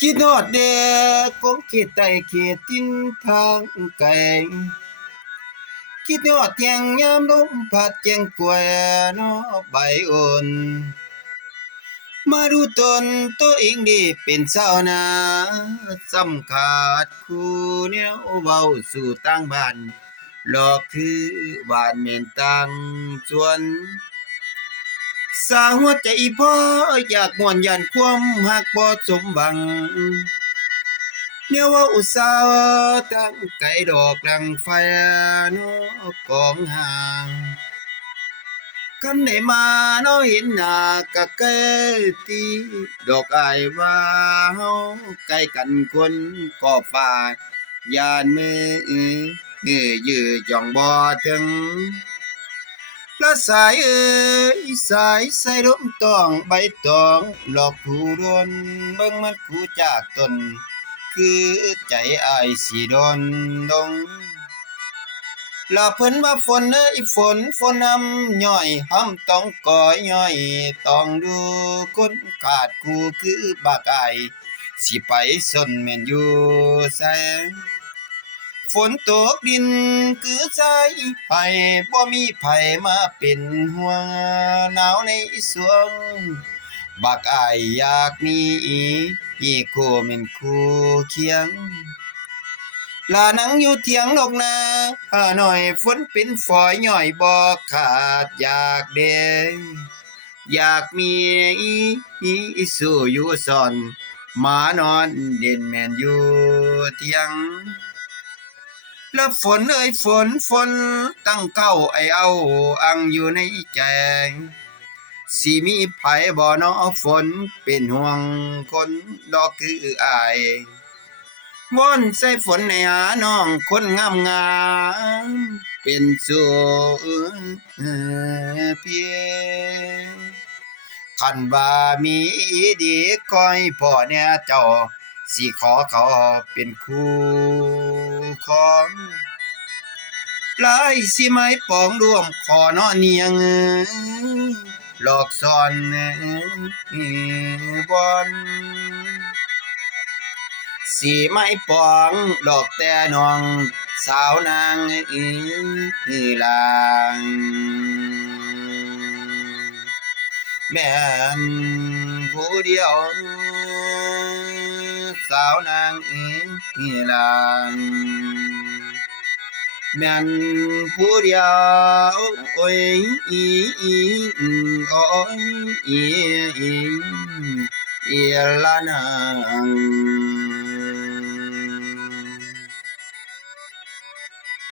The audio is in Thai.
คิดฮอดแด่คงเขตใต้เขตทินทางไกลคิดฮอดแยงยามลมพัดแจ้งกวยเนาะใบอ่อนมาดูตนตัวเองดีเป็นชาวนาสำขาดคู่แนวเว้าสู่ต่างบ้านหลอกคือบ้านแม่นต่างส่วนสาวหัวใจพ่ออยากม่วนย่านความหักบ่สมหวัง เนี่ยว่าอุตสาห์ตั้งไกลดอกดังไฟเนาะกองห่างคันได้มาเนาะเห็นหน้าก็ใกล้ที่ดอกอายว่าเฮาใกล้กันคนก็ฟ้ายานมือยื้อย่องบ่ถึงละสายเอ้ยสายใส่ดมตองใบตองหลอกผู้ดนเบิ่งมันคู่จากตน คือใจอ้ายสิโดนดงลาเพิ่นว่าฝนเอ้ยฝนนำย่อยห้ำต้องก่อยย่อยต้องดูคนขาดคู่คือบักอ้ายสิไปสนแม่นอยู่ไสฝนตกดินคือใจไผบ่มีไผมาเป็นห่วงหนาวในสวง บักอายอยากมีอีคู่แม่นคู่เคียงลานังอยู่เถียงนกนาหน่อยฝนเป็นฝอยย่อยบ่ขาดอยากเดอยากมีสู่อยู่ซ่อนหมานอนเด่นแม่นอยู่เถียงแล้วฝนเอ้ยฝนตั้งเก้าไอเอาอังอยู่ในใจ สิมีไผบ่เนาะฝนเป็นห่วงคนดอกคืออายว่อนใส่ฝนในหาน้องคนงามงามเป็นสู่เพียงคันว่ามีดีคอยพ่อเนี่ยเจ้าสิขอเขาเป็นคู่ของหลายสิไม้ปองร่วมขอนอเนียง หลอกซ่อนบอนสีไม้ปองหลอกแต่น้องสาวนางลางแม่นผู้เดียวสาวนางลางแม่นผู้เดียวโอ้ยโอ้ยอีละนาง